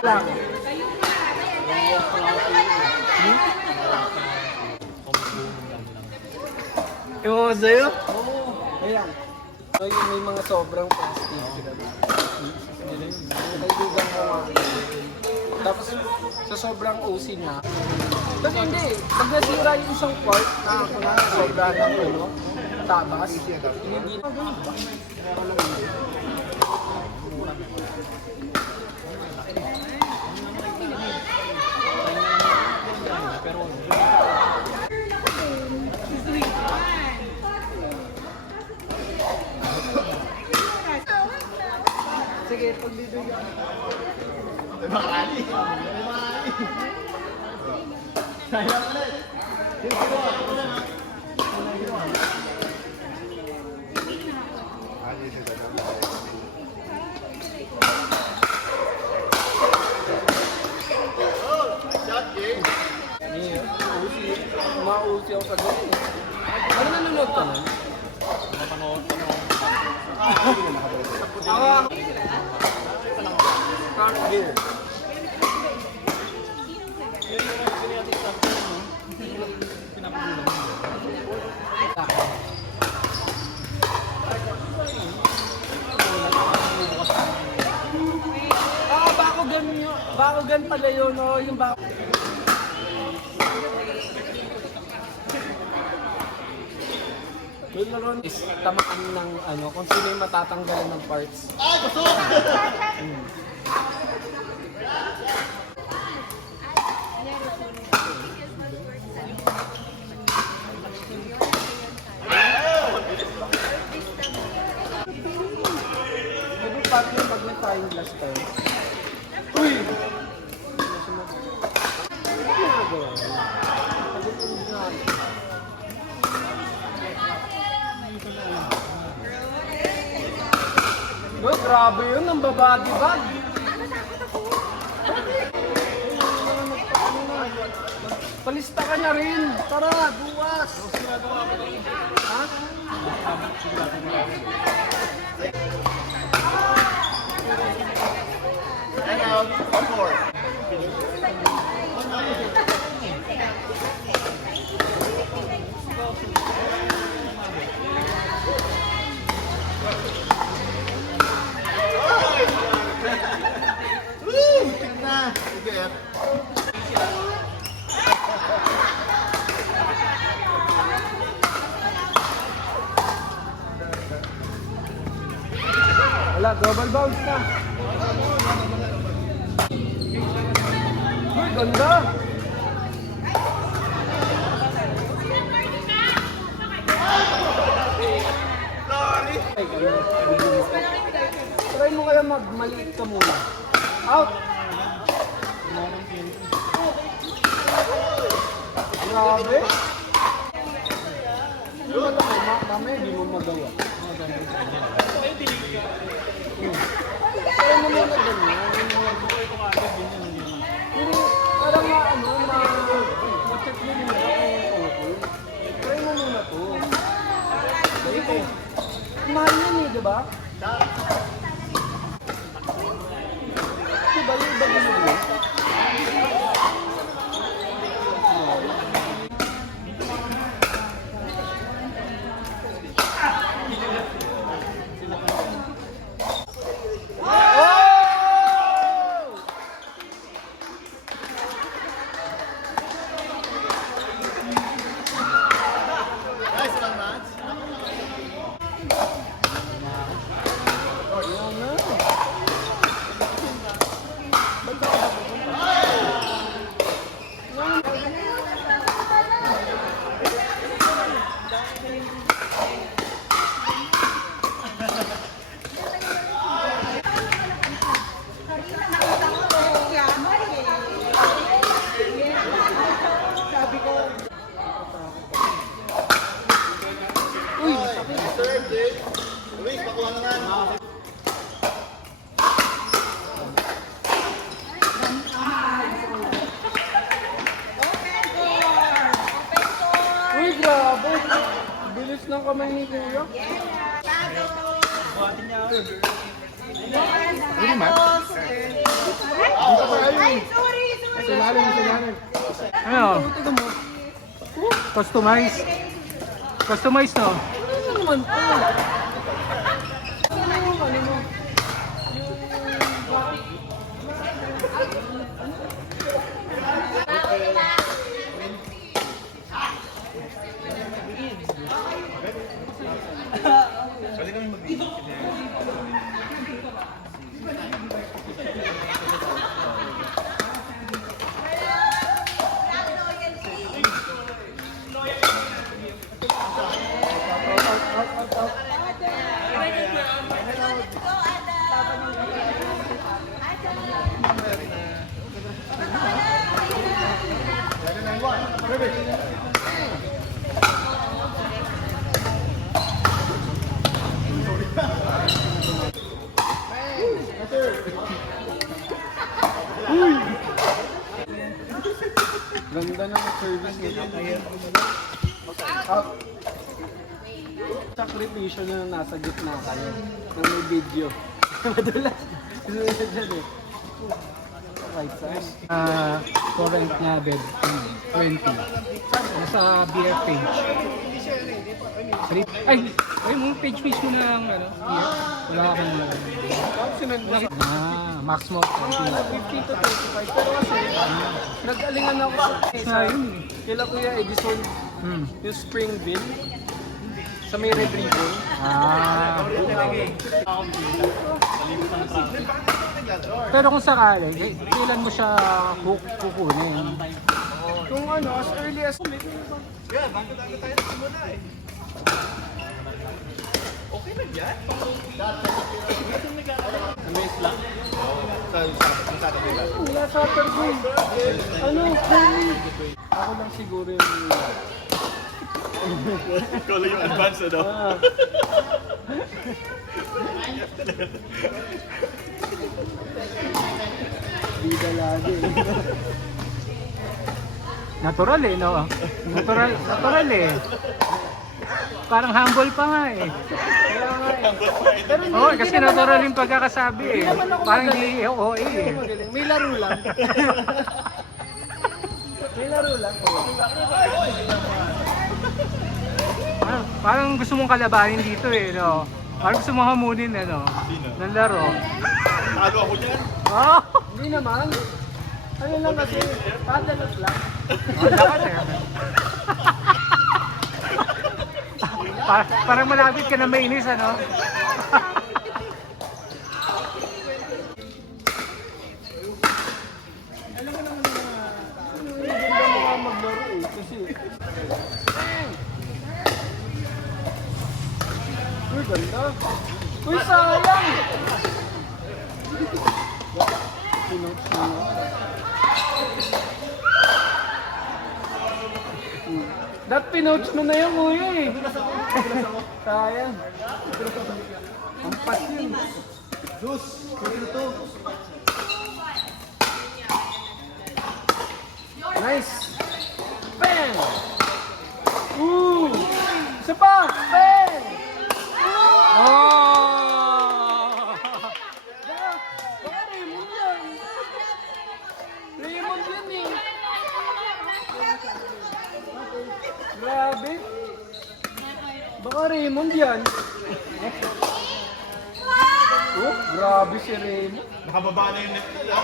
Lang. Yung mga sa'yo? Oo. Ayan. So yung may mga sobrang plastic. Kaibigan ko nga. Tapos sa sobrang OC niya. Tapos hindi. Pag nasira yung isang part na ako na sobrang ng tabas. Hindi na ba? Sige, pag dito yung... Makali! Kaya mo na! Mausi ako sa ganun. Ano nanonood ka nun? Napanood ko nung... Frank Beer. Bakugan pala yun, no? Yung bakugan. Yung laro is tamaan ng ano, kung sino yung matatanggalan ng parts. Ay! Gusto! Maybe pati yung pag nag-time last time. Uy! Ano ginagawa? Pagod-pagod na. Oh, grabe yun, ang babadi bag. Palista ka na rin. Tara, buwas. Ha? Hang out! One more! Woo! Tignan! Sige. Wala, double bounce na. Uy, ganda. Try mo kaya magmaliit ka muna. Out! Grabe. Mamaya hindi mo magawa. Try mo muna ganyan. Hindi, parang ma-check mo muna kung okay. Try mo muna to. Dito. Mahal yan eh, di ba? Diba yung iba mo yun? Nice lang, Mads! Uy, Serve, Jake! Luis, pakuha na nga! uy, grabe. Bilis ng kamay ni Kuya. Really, Mads? Dito pa kayo eh. Sorry! Sa lalim, sa lalim. Ano? Tingnan mo. Customize. Customize, no? Ano naman to? Ano mo? Ganda ng service nito. Sakripisyo na nasa gitna kayo. Na may video. Madulas. Isa dyan eh. Right side. Current niya, bed. 20. Nasa beer page. Ay, mong page mismo na lang, ano, beer. Wala akong, Tapos sinunod. max mode. 15 to 25. Pero kasi, nag-alingan ako sa kila Kuya Edison, yung Springville, sa may Red Ribbon. Pero kung sakali, kailan mo siya kukunin? Kung ano, as early as... Wala Saturday. Ano? Ako lang siguro yung... Ikaw lang yung advance, ano? Bida lagi. Natural eh, no? Natural eh. Parang humble pa nga eh. Kaya nga eh. Pero hindi, Oo, hindi kasi naman natural ako- yung pagkakasabi eh. naman ako Parang magaling. di OA Hindi eh. ako magaling. May laro lang. May laro lang. Parang gusto mong kalabanin dito eh, no? Parang gusto mong hamunin, ano? Ng laro. Talo ako dyan. Oh! Hindi naman. Ano lang kasi, padalas lang. Dapat eh. Parang malapit ka na mainis, ano? Hindi ganda mo maglaro eh. Kasi... Uy, ganda. Uy, sayang! Pinotes mo na yung kuya eh. Sayang. Ampas yun. Nice! Bang! Ooh! Isa pa! Bang! Oh! Baka Raymond yan. Raymond yan eh. Grabe. Baka Raymond yan. Oh, grabe si Raymond. Nakababa na yung net nila.